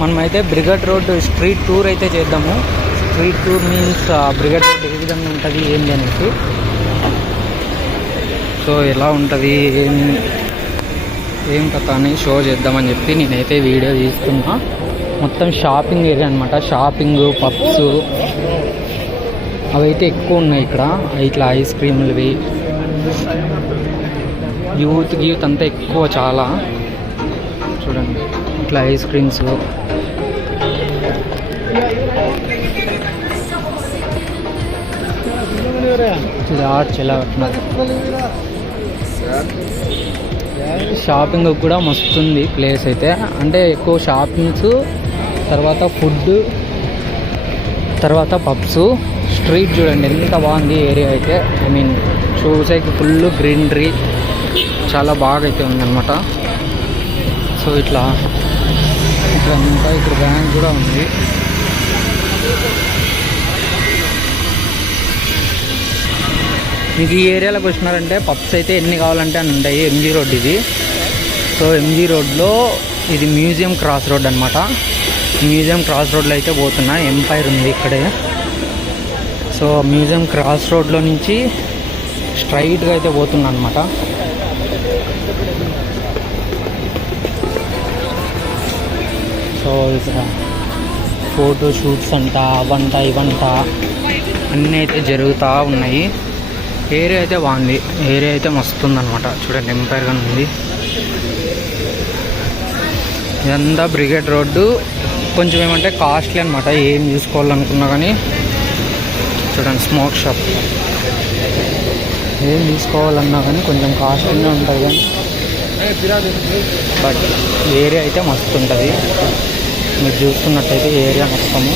మనమైతే brigade road street tour అయితే చేద్దాము. Street tour means Brigade road ఏ విధంగా ఉంటుంది ఏంటి అనేసి, సో ఎలా ఉంటుంది ఏం కథ అని షో చేద్దామని చెప్పి నేనైతే వీడియో తీసుకున్నా. మొత్తం షాపింగ్ ఏరియా అనమాట. షాపింగ్, పబ్స్ అవైతే ఎక్కువ ఉన్నాయి ఇక్కడ. ఇట్లా ఐస్ క్రీములవి, యూత్ అంతా ఎక్కువ చాలా. చూడండి ఇట్లా ఐస్ క్రీమ్స్, ఆర్ట్స్ ఎలా కట్టినారు. షాపింగ్ కూడా మస్తుంది ప్లేస్ అయితే. అంటే ఎక్కువ షాపింగ్స్, తర్వాత ఫుడ్, తర్వాత పబ్స్. స్ట్రీట్ చూడండి ఎంత బాగుంది ఏరియా అయితే. ఐ మీన్ చూసేకి ఫుల్ గ్రీనరీ, చాలా బాగా అయితే ఉందన్నమాట. సో ఇట్లా అంతా ఇక్కడ బ్యాంక్ కూడా ఉంది. మీకు ఈ ఏరియాలోకి వచ్చినారంటే పబ్స్ అయితే ఎన్ని కావాలంటే అన్ని ఉంటాయి. ఎంజీ రోడ్ ఇది. సో ఎంజీ రోడ్లో ఇది మ్యూజియం క్రాస్ రోడ్ అనమాట. మ్యూజియం క్రాస్ రోడ్లో అయితే పోతున్నా. ఎంపైర్ ఉంది ఇక్కడే. సో మ్యూజియం క్రాస్ రోడ్లో నుంచి స్ట్రైట్గా అయితే పోతున్నా అనమాట. సో ఇక్కడ ఫోటో షూట్స్ అంట, అవంట ఇవంట అన్నీ అయితే జరుగుతూ ఉన్నాయి. ఏరియా అయితే బాగుంది. ఏరియా అయితే మస్తు ఉందన్నమాట. చూడండి ఎంపైర్గా ఉంది. ఇదంతా బ్రిగేడ్ రోడ్డు. కొంచెం ఏమంటే కాస్ట్లీ అనమాట. ఏం తీసుకోవాలనుకున్నా కానీ చూడండి స్మోక్ షాప్. ఏం తీసుకోవాలన్నా కానీ కొంచెం కాస్ట్లీగా ఉంటుంది కానీ బట్ ఏరియా అయితే మస్తు ఉంటుంది. మీరు చూస్తున్నట్టయితే ఏరియా మొత్తము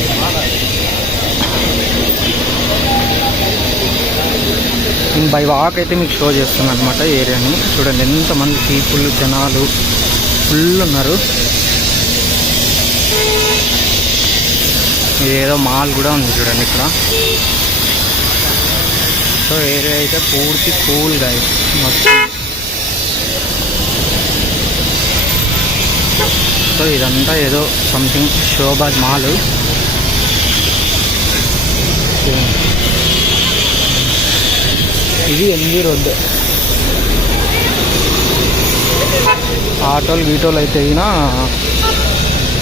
నేను బై వాక్ అయితే మీకు షో చేస్తున్నాను అనమాట ఏరియాని. చూడండి ఎంతమంది పీపుల్, జనాలు ఫుల్ ఉన్నారు. ఏదో మాల్ కూడా ఉంది చూడండి ఇక్కడ. సో ఏరియా అయితే పూర్తి కూల్గా మొత్తం. సో ఇదంతా ఏదో సంథింగ్ షోబాజ్ మాల్. ఇది ఎంజీ రోడ్డు. ఆటోలు గీటోలు అయితే అయినా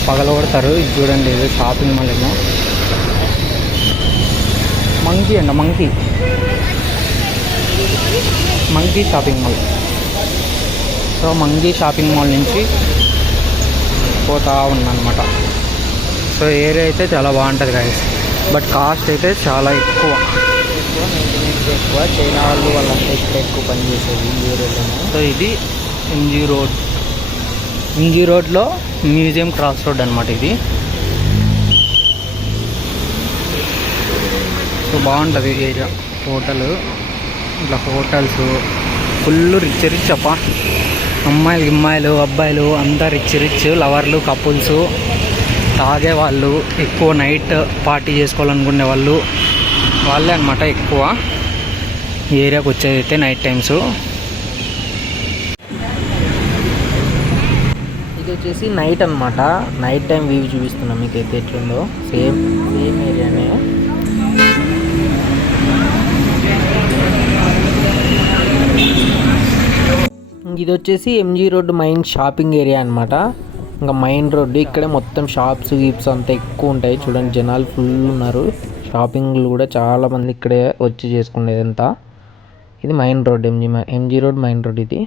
పగలగొడతారు. ఇది చూడండి ఏదో షాపింగ్ మాల్ ఏమో. మంకీ అంట, monkey shopping mall. So monkey shopping mall నుంచి పోతా ఉన్నానమాట. సో ఏరియా అయితే చాలా బాగుంటుంది గైస్. బట్ కాస్ట్ అయితే చాలా ఎక్కువ. ఎక్కువ చైనా వాళ్ళంతా ఇక్కడ ఎక్కువ పనిచేసేది ఈ ఏరియాలో. సో ఇది ఎంజీ రోడ్. ఎంజీ రోడ్లో మ్యూజియం క్రాస్ రోడ్ అనమాట ఇది. సో బాగుంటుంది ఏరియా. ఇట్లా హోటల్స్ ఫుల్ రిచ్ అప్ప. అమ్మాయిలు అబ్బాయిలు అంతా రిచ్ లవర్లు, కపుల్స్, తాగేవాళ్ళు, ఎక్కువ నైట్ పార్టీ చేసుకోవాలనుకునే వాళ్ళే అనమాట ఎక్కువ ఈ ఏరియాకి వచ్చేది అయితే నైట్ టైమ్స్. ఇది వచ్చేసి నైట్ అనమాట. నైట్ టైం వ్యూ చూపిస్తున్నాం మీకు అయితే ఎట్లుందో. సేమ్ ఏరియానే. ఇది వచ్చేసి MG road main shopping area అనమాట. ఇంకా మెయిన్ రోడ్డు ఇక్కడే మొత్తం షాప్స్ గీప్స్ అంతా ఎక్కువ ఉంటాయి. చూడండి జనాలు ఫుల్ ఉన్నారు. షాపింగ్లు కూడా చాలామంది ఇక్కడే వచ్చి చేసుకునేదంతా. ఇది main road, MG road main road ఇది.